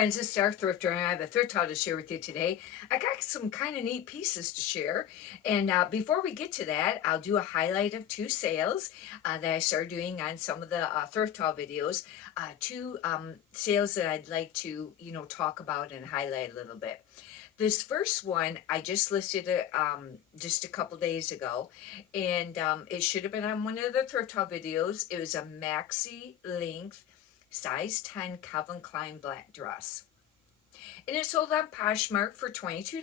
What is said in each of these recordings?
friends, it's Star Thrifter, and I have a thrift haul to share with you today. I got some kind of neat pieces to share, and before we get to that, I'll do a highlight of two sales that I started doing on some of the thrift haul videos. Two sales that I'd like to, talk about and highlight a little bit. This first one I just listed just a couple days ago, and it should have been on one of the thrift haul videos. It was a maxi length size 10 Calvin Klein black dress. And it sold on Poshmark for $22.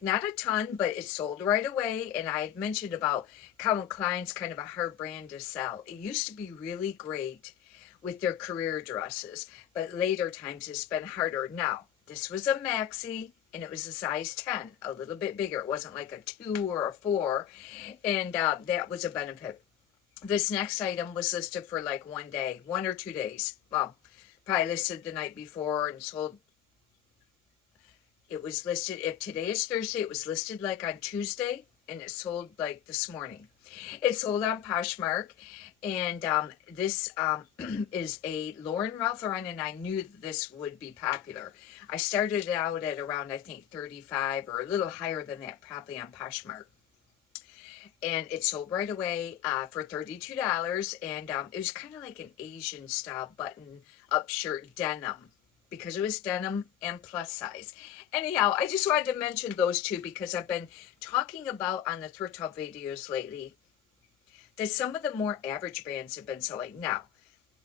Not a ton, but it sold right away. And I had mentioned about Calvin Klein's kind of a hard brand to sell. It used to be really great with their career dresses, but later times it's been harder. Now, this was a maxi and it was a size 10, a little bit bigger. It wasn't like a 2 or a 4, and that was a benefit. This next item was listed for like 1 day, 1 or 2 days. Well, probably listed the night before and sold. It was listed, if today is Thursday, it was listed like on Tuesday and it sold like this morning. It sold on Poshmark, and this is a Lauren Ralph Lauren, and I knew that this would be popular. I started out at around, I think, 35 or a little higher than that, probably on Poshmark. And it sold right away for $32. And it was kind of like an Asian style button up shirt, denim, because it was denim and plus size. Anyhow, I just wanted to mention those two because I've been talking about on the thrift haul videos lately that some of the more average brands have been selling. Now,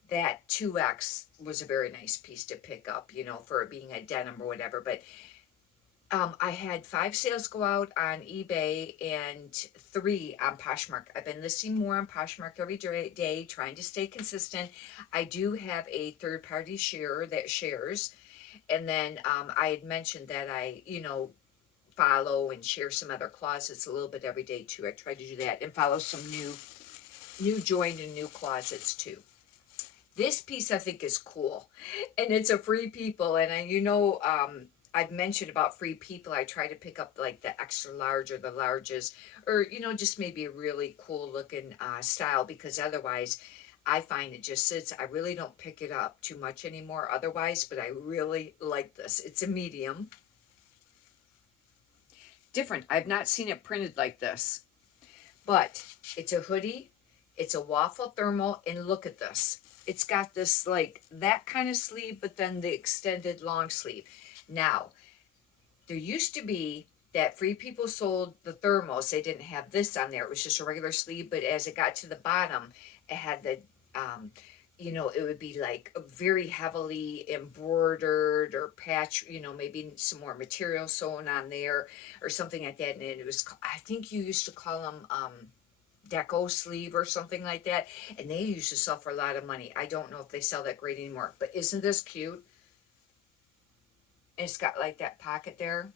that 2X was a very nice piece to pick up, for it being a denim or whatever, but I had 5 sales go out on eBay and 3 on Poshmark. I've been listing more on Poshmark every day, trying to stay consistent. I do have a third-party sharer that shares, and then I had mentioned that I, follow and share some other closets a little bit every day too. I try to do that and follow some new joined and new closets too. This piece I think is cool, and it's a Free People, and I've mentioned about Free People. I try to pick up like the extra large or the larges, or just maybe a really cool looking style, because otherwise I find it just sits. I really don't pick it up too much anymore otherwise, but I really like this. It's a medium. Different. I've not seen it printed like this, but it's a hoodie. It's a waffle thermal, and look at this. It's got this like that kind of sleeve, but then the extended long sleeve. Now, there used to be that Free People sold the thermals. They didn't have this on there. It was just a regular sleeve, but as it got to the bottom, it had the, it would be like very heavily embroidered or patch, maybe some more material sewn on there or something like that. And it was, I think you used to call them, deco sleeve or something like that, and they used to sell for a lot of money. I don't know if they sell that great anymore, but isn't this cute? And it's got like that pocket there.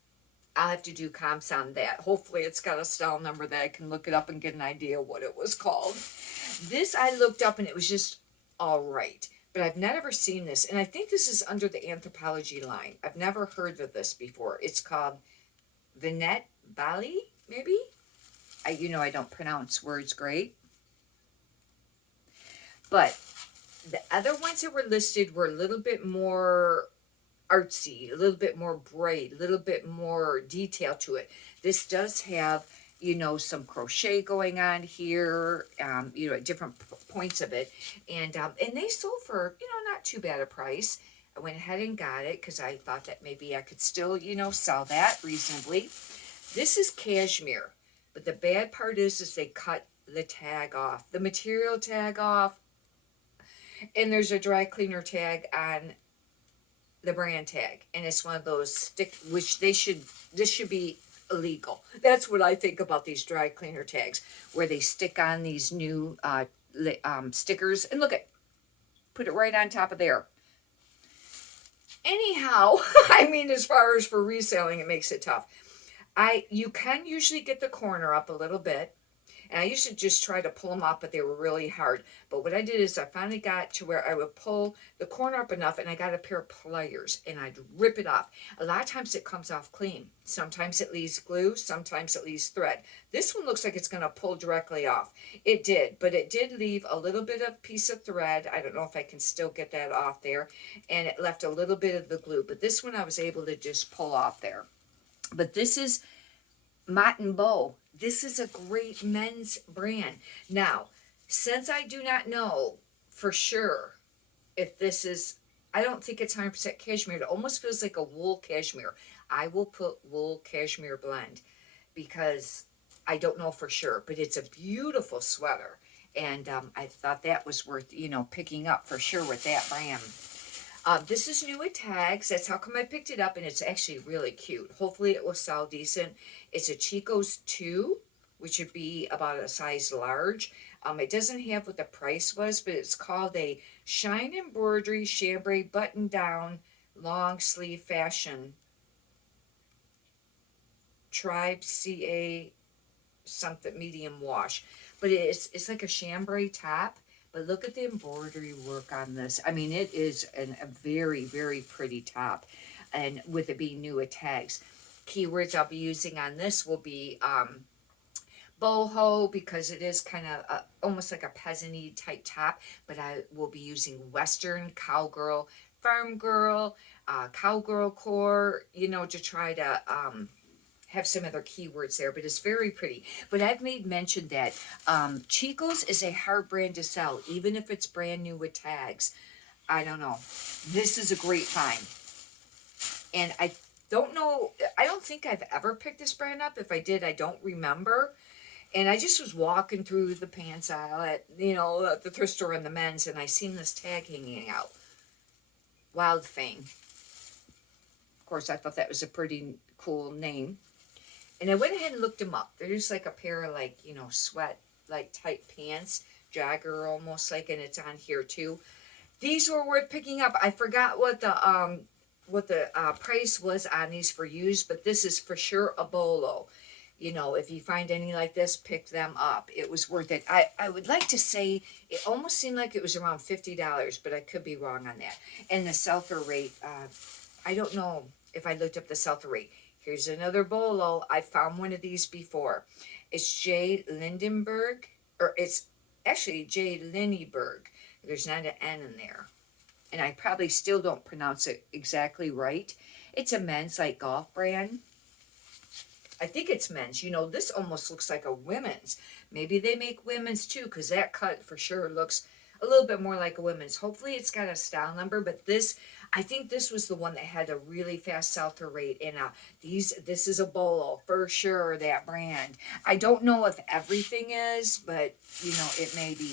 I'll have to do comps on that. Hopefully it's got a style number that I can look it up and get an idea what it was called. This I looked up and it was just all right, but I've never seen this, and I think this is under the Anthropologie line. I've never heard of this before. It's called Vinette Bali, maybe? I don't pronounce words great. But the other ones that were listed were a little bit more artsy, a little bit more bright, a little bit more detail to it. This does have, some crochet going on here, at different points of it. And they sold for, not too bad a price. I went ahead and got it because I thought that maybe I could still, sell that reasonably. This is cashmere. But the bad part is they cut the tag off, the material tag off, and there's a dry cleaner tag on the brand tag, and it's one of those this should be illegal. That's what I think about these dry cleaner tags, where they stick on these new stickers, and look put it right on top of there. Anyhow, as far as for reselling, it makes it tough. You can usually get the corner up a little bit, And I used to just try to pull them off, but they were really hard. But what I did is I finally got to where I would pull the corner up enough, and I got a pair of pliers, and I'd rip it off. A lot of times it comes off clean. Sometimes it leaves glue, sometimes it leaves thread. This one looks like it's going to pull directly off. It did, but it did leave a little bit of piece of thread. I don't know if I can still get that off there. And it left a little bit of the glue, but this one I was able to just pull off there. But this is Mott and Bow. This is a great men's brand. Now, since I do not know for sure if this is, I don't think it's 100% cashmere. It almost feels like a wool cashmere. I will put wool cashmere blend because I don't know for sure, but it's a beautiful sweater. And I thought that was worth, picking up for sure with that brand. This is new at Tags. That's how come I picked it up, and it's actually really cute. Hopefully it will sell decent. It's a Chico's 2, which would be about a size large. It doesn't have what the price was, but it's called a Shine Embroidery Chambray Button Down Long Sleeve Fashion Tribe CA something medium wash. But it's like a chambray top. But look at the embroidery work on this. I mean, it is a very, very pretty top. And with it being new at Tags. Keywords I'll be using on this will be boho, because it is kind of almost like a peasant-y type top. But I will be using Western, cowgirl, farm girl, cowgirl core, to try to have some other keywords there, but it's very pretty. But I've made mention that Chico's is a hard brand to sell, even if it's brand new with Tags. I don't know. This is a great find. And I don't know, I don't think I've ever picked this brand up. If I did, I don't remember. And I just was walking through the pants aisle at, the thrift store in the men's, and I seen this tag hanging out. Wild Fang. Of course, I thought that was a pretty cool name. And I went ahead and looked them up. They're just like a pair of sweat type pants, jogger almost like, and it's on here too. These were worth picking up. I forgot what the price was on these for used, but this is for sure a bolo. If you find any like this, pick them up. It was worth it. I would like to say it almost seemed like it was around $50, but I could be wrong on that. And the sell-through rate, I don't know if I looked up the sell-through rate. Here's another bolo. I found one of these before. It's J. Lindenberg, or it's actually J. Linneberg. There's not an N in there. And I probably still don't pronounce it exactly right. It's a men's golf brand. I think it's men's. This almost looks like a women's. Maybe they make women's too, because that cut for sure looks a little bit more like a women's. Hopefully it's got a style number, but I think this was the one that had a really fast sell-through rate. And this is a bolo for sure, that brand. I don't know if everything is, but it may be.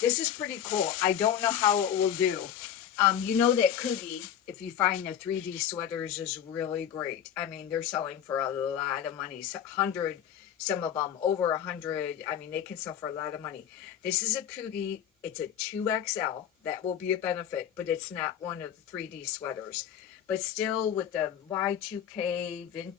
This is pretty cool. I don't know how it will do. That Coogie, if you find the 3D sweaters, is really great. I mean, they're selling for a lot of money. 100, some of them over 100. I mean, they can sell for a lot of money. This is a Coogie. It's a 2XL. That will be a benefit, but it's not one of the 3D sweaters. But still, with the Y2K,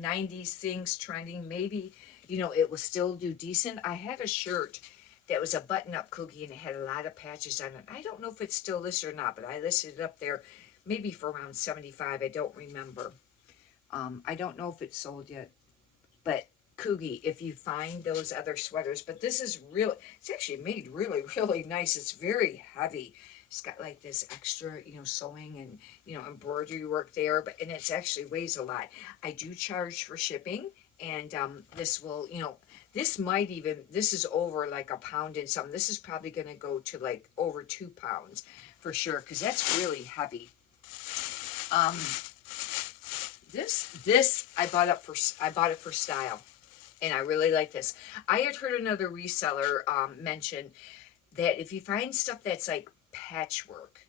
90s things trending, maybe, it will still do decent. I had a shirt that was a button-up Coogie, and it had a lot of patches on it. I don't know if it's still listed or not, but I listed it up there maybe for around $75. I don't remember. I don't know if it's sold yet. But Coogie, if you find those other sweaters. But this is it's actually made really, really nice. It's very heavy. It's got this extra, sewing and, embroidery work there. And it actually weighs a lot. I do charge for shipping. And this will, this is over a pound and something. This is probably going to go to over 2 pounds for sure, because that's really heavy. This I bought it for style, and I really like this. I had heard another reseller mention that if you find stuff that's patchwork,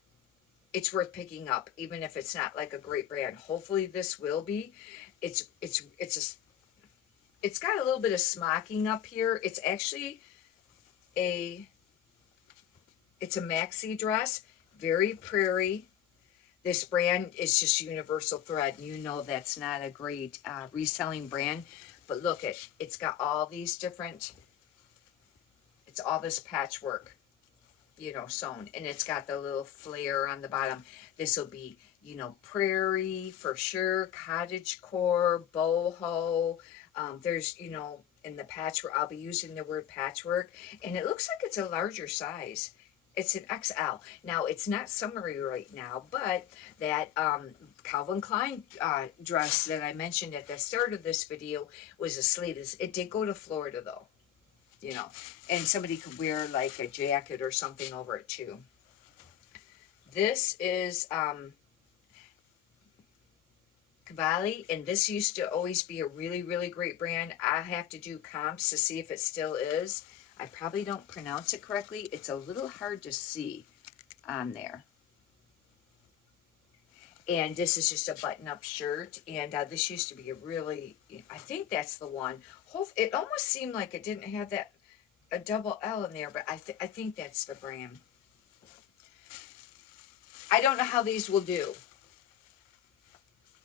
it's worth picking up, even if it's not a great brand. Hopefully this will be. It's got a little bit of smocking up here. It's actually it's a maxi dress, very prairie. This brand is just Universal Thread. That's not a great reselling brand, But look, it's got all these different, it's all this patchwork, you know, sewn. And it's got the little flare on the bottom. This will be, you know, prairie for sure, cottagecore, boho. There's, you know, in the patchwork, I'll be using the word patchwork. And it looks like it's a larger size. It's an XL. Now, it's not summery right now, but that Calvin Klein dress that I mentioned at the start of this video was a sleeveless. It did go to Florida, though, you know, and somebody could wear like a jacket or something over it, too. This is Cavalli, and this used to always be a really, really great brand. I have to do comps to see if it still is. I probably don't pronounce it correctly. It's a little hard to see on there. And this is just a button-up shirt, and this used to be a really, I think that's the one. It almost seemed like it didn't have that, a double L in there, but I think that's the brand. I don't know how these will do,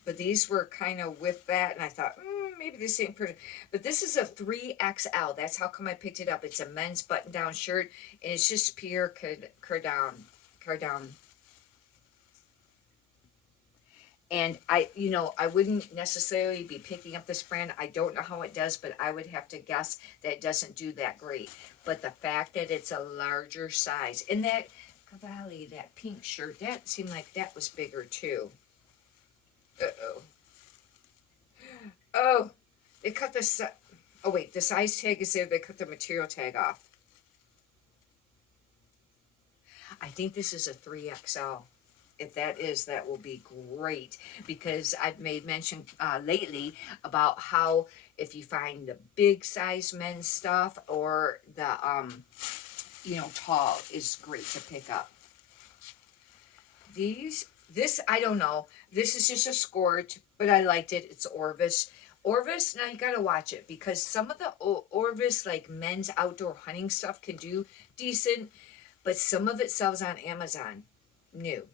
but these were kind of with that, and I thought, maybe the same person. But this is a 3XL. That's how come I picked it up. It's a men's button-down shirt, and it's just pure cardon. And I wouldn't necessarily be picking up this brand. I don't know how it does, but I would have to guess that it doesn't do that great. But the fact that it's a larger size, and that Cavalli, that pink shirt, that seemed like that was bigger too. Uh-oh. Oh, they cut the oh wait, the size tag is there. They cut the material tag off. I think this is a 3XL. If that is, that will be great, because I've made mention lately about how if you find the big size men's stuff or the tall is great to pick up. This I don't know. This is just a skirt, but I liked it. It's Orvis. Orvis, now you gotta watch it, because some of the Orvis like men's outdoor hunting stuff can do decent, but some of it sells on Amazon new,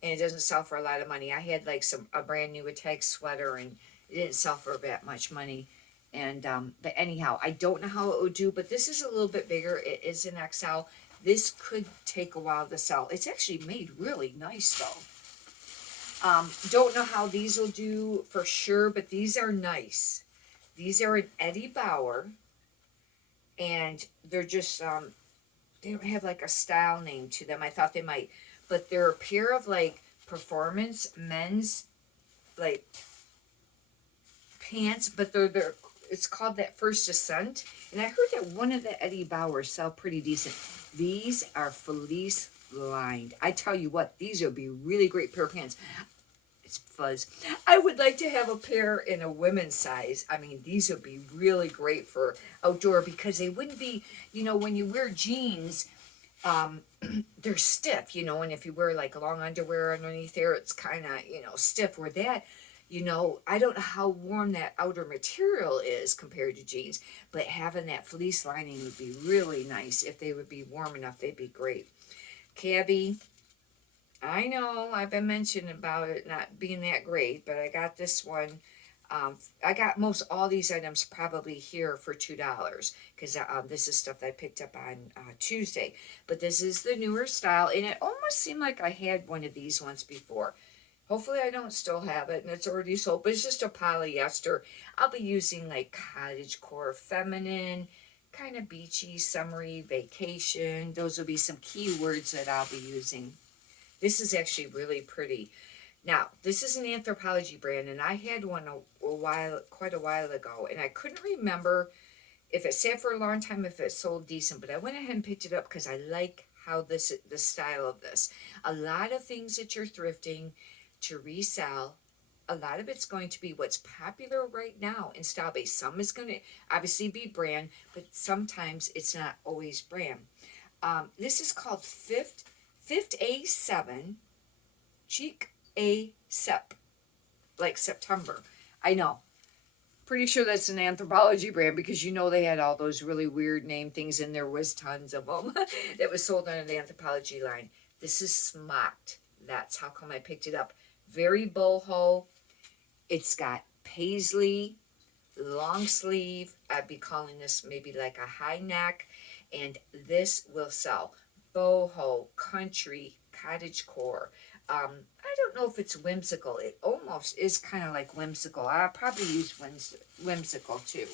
and it doesn't sell for a lot of money. I had like a brand new Attack sweater, and it didn't sell for that much money. And but anyhow, I don't know how it would do, but this is a little bit bigger. It is an XL. This could take a while to sell. It's actually made really nice though. Don't know how these will do for sure, but these are nice. These are an Eddie Bauer, and they're just they don't have like a style name to them. I thought they might, but they're a pair of like performance men's like pants, but they're it's called that First Ascent, and I heard that one of the Eddie Bauers sell pretty decent. These are fleece lined. I tell you what, these would be really great pair of pants. It's fuzz. I would like to have a pair in a women's size. I mean, these would be really great for outdoor, because they wouldn't be, when you wear jeans, they're stiff, and if you wear like long underwear underneath there, it's kind of, stiff. Where that, I don't know how warm that outer material is compared to jeans, but having that fleece lining would be really nice. If they would be warm enough, they'd be great. Cabbie, I know I've been mentioning about it not being that great, but I got this one. I got most all these items probably here for $2, because this is stuff that I picked up on Tuesday. But this is the newer style, and it almost seemed like I had one of these once before. Hopefully I don't still have it, and it's already sold, but it's just a polyester. I'll be using like cottagecore, feminine, kind of beachy, summery, vacation. Those will be some keywords that I'll be using. This is actually really pretty. Now, this is an Anthropologie brand, and I had one quite a while ago, and I couldn't remember if it sat for a long time, if it sold decent, but I went ahead and picked it up because I like how the style of this. A lot of things that you're thrifting to resell, a lot of it's going to be what's popular right now in style base. Some is going to obviously be brand, but sometimes it's not always brand. This is called Fifth A7 Cheek A Sep, like September. I know. Pretty sure that's an Anthropologie brand, because they had all those really weird name things, and there was tons of them that was sold under the Anthropologie line. This is smocked. That's how come I picked it up. Very boho. It's got paisley long sleeve. I'd be calling this maybe like a high neck, and this will sell. Boho, country, cottagecore. I don't know if it's whimsical. It almost is kind of like whimsical. I'll probably use whimsical too.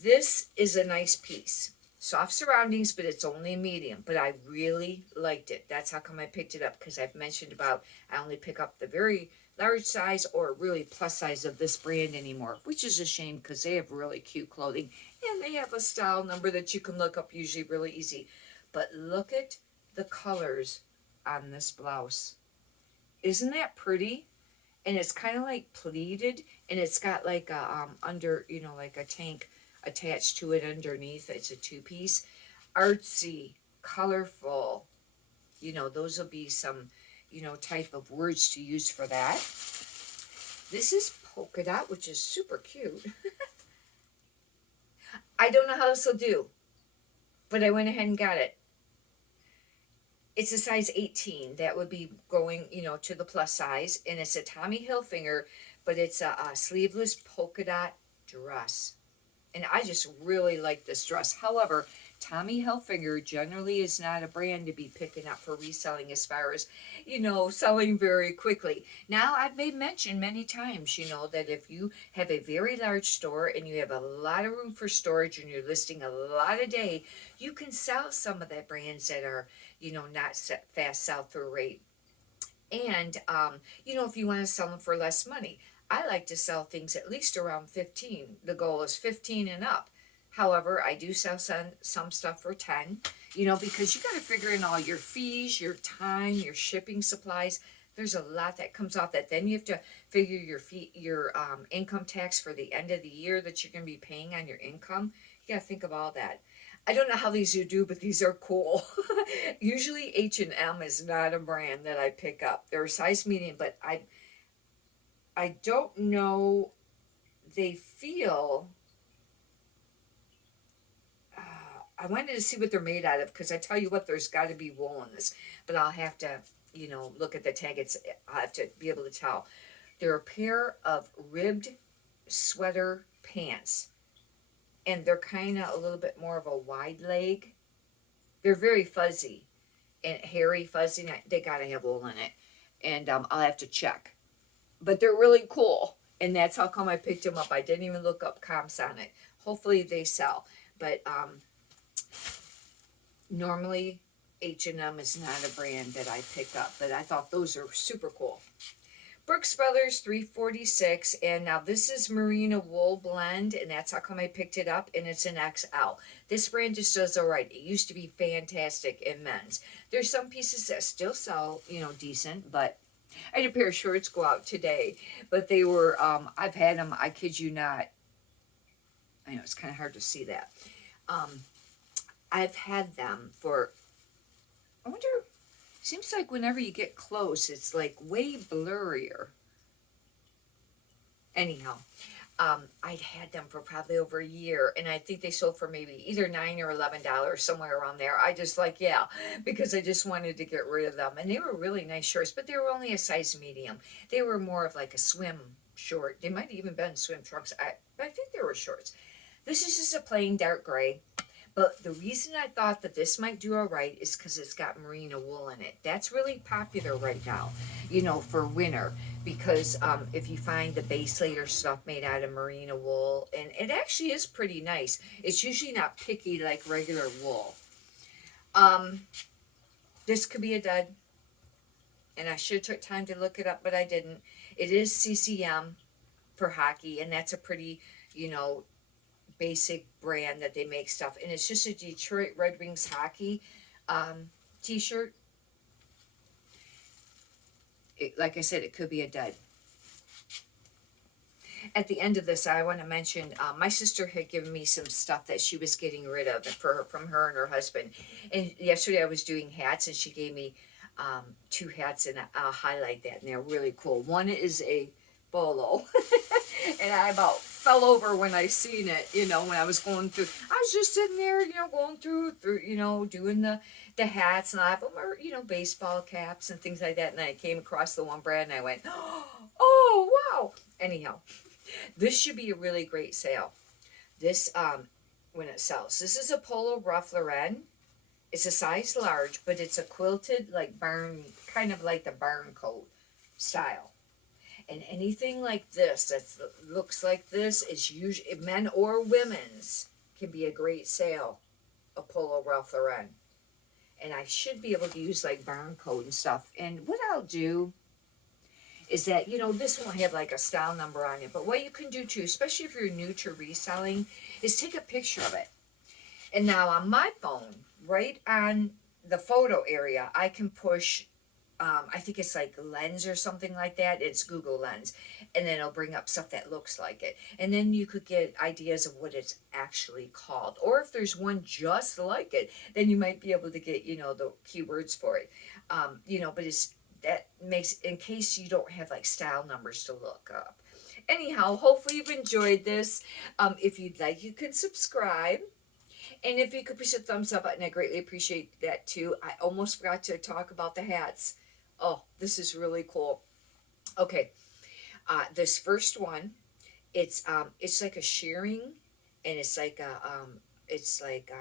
This is a nice piece. Soft surroundings, but it's only a medium. But I really liked it. That's how come I picked it up, because I've mentioned about I only pick up the very large size or really plus size of this brand anymore, which is a shame because they have really cute clothing and they have a style number that you can look up usually really easy. But look at the colors on this blouse. Isn't that pretty? And it's kind of like pleated, and it's got like a under, like a tank attached to it underneath. It's a two-piece. Artsy, colorful. Those will be some, type of words to use for that. This is polka dot, which is super cute. I don't know how this will do, but I went ahead and got it. It's a size 18. That would be going, to the plus size. And it's a Tommy Hilfiger, but it's a sleeveless polka dot dress. And I just really like this dress. However, Tommy Hilfiger generally is not a brand to be picking up for reselling as far as, selling very quickly. Now, I've made mention many times, that if you have a very large store and you have a lot of room for storage and you're listing a lot a day, you can sell some of the brands that are, not fast sell-through rate. And, if you want to sell them for less money. I like to sell things at least around 15. The goal is 15 and up. However, I do sell some stuff for 10, because you got to figure in all your fees, your time, your shipping supplies. There's a lot that comes off that. Then you have to figure your income tax for the end of the year that you're going to be paying on your income. You got to think of all that. I don't know how these you do, but these are cool. Usually H&M is not a brand that I pick up. They're a size medium, but I don't know, they feel, I wanted to see what they're made out of, because I tell you what, there's got to be wool in this, but I'll have to, look at the tag. I'll have to be able to tell. They're a pair of ribbed sweater pants, and they're kind of a little bit more of a wide leg. They're very fuzzy and hairy, fuzzy. They got to have wool in it, and I'll have to check. But they're really cool, and that's how come I picked them up. I didn't even look up comps on it. Hopefully they sell, but normally H&M is not a brand that I pick up, but I thought those are super cool. Brooks Brothers $3.46, and now this is merino wool blend, and that's how come I picked it up, and it's an XL. This brand just does all right. It used to be fantastic in men's. There's some pieces that still sell, decent, but I had a pair of shorts go out today, but they were, I've had them, I kid you not. I know it's kind of hard to see that. I've had them for, I wonder, seems like whenever you get close, it's like way blurrier. Anyhow, I'd had them for probably over a year, and I think they sold for maybe either $9 or $11, somewhere around there. I just because I just wanted to get rid of them, and they were really nice shorts, but they were only a size medium. They were more of like a swim short. They might have even been swim trunks. But I think they were shorts. This is just a plain dark gray. But the reason I thought that this might do all right is because it's got merino wool in it. That's really popular right now, for winter. Because if you find the base layer stuff made out of merino wool, and it actually is pretty nice. It's usually not picky like regular wool. This could be a dud. And I should have took time to look it up, but I didn't. It is CCM for hockey, and that's a pretty, basic brand that they make stuff, and it's just a Detroit Red Wings hockey t-shirt. Like I said, it could be a dud. At the end of this, I want to mention my sister had given me some stuff that she was getting rid of from her and her husband, and yesterday I was doing hats, and she gave me 2 hats, and I'll highlight that, and they're really cool. One is a bolo and I about fell over when I seen it, when I was going through. I was just sitting there, going through, doing the hats, and I have them are, baseball caps and things like that, and I came across the one brand, and I went, oh, wow. Anyhow, This should be a really great sale. This, when it sells. This is a polo ruffler. It's a size large, but it's a quilted, like barn, kind of like the barn coat style. And anything like this that looks like this is usually, men or women's, can be a great sale. A polo ruffler. And I should be able to use like barn coat and stuff. And what I'll do is that, this won't have like a style number on it, but what you can do too, especially if you're new to reselling, is take a picture of it. And now on my phone, right on the photo area, I can push, I think it's like Lens or something like that. It's Google Lens. And then it'll bring up stuff that looks like it. And then you could get ideas of what it's actually called. Or if there's one just like it, then you might be able to get, the keywords for it. But that makes, in case you don't have like style numbers to look up. Anyhow, hopefully you've enjoyed this. If you'd like, you can subscribe. And if you could push the thumbs up button, I greatly appreciate that too. I almost forgot to talk about the hats. Oh, this is really cool. Okay, this first one, it's like a shearing, and it's like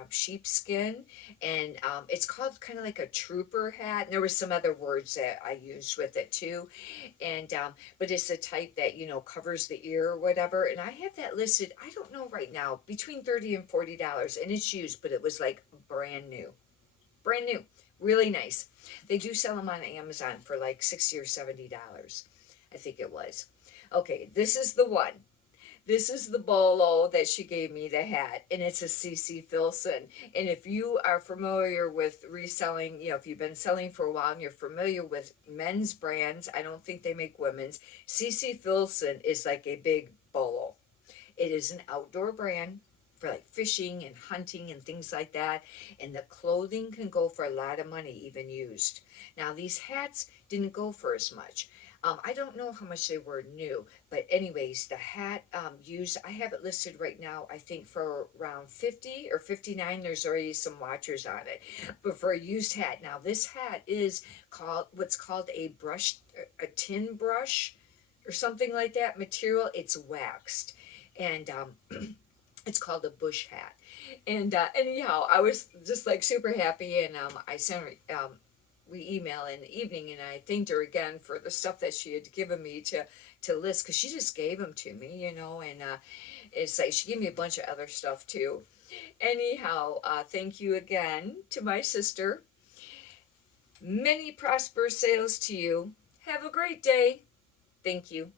sheepskin, and it's called kind of like a trooper hat. And there were some other words that I used with it too, and but it's the type that covers the ear or whatever. And I have that listed. I don't know right now, between $30 and $40, and it's used, but it was like brand new, really nice. They do sell them on Amazon for like $60 or $70, I think it was. Okay, this is the one. This is the bolo that she gave me, the hat, and it's a CC Filson. And if you are familiar with reselling, if you've been selling for a while and you're familiar with men's brands, I don't think they make women's. CC Filson is like a big bolo. It is an outdoor brand for like fishing and hunting and things like that. And the clothing can go for a lot of money, even used. Now, these hats didn't go for as much. I don't know how much they were new, but anyways, the hat used, I have it listed right now, I think for around 50 or 59. There's already some watchers on it. But for a used hat, now this hat is what's called a tin brush or something like that material. It's waxed, and it's called a bush hat. And anyhow, I was just like super happy, and I sent her, we email in the evening, and I thanked her again for the stuff that she had given me to list, because she just gave them to me, and it's like she gave me a bunch of other stuff too. Anyhow, thank you again to my sister. Many prosperous sales to you. Have a great day. Thank you.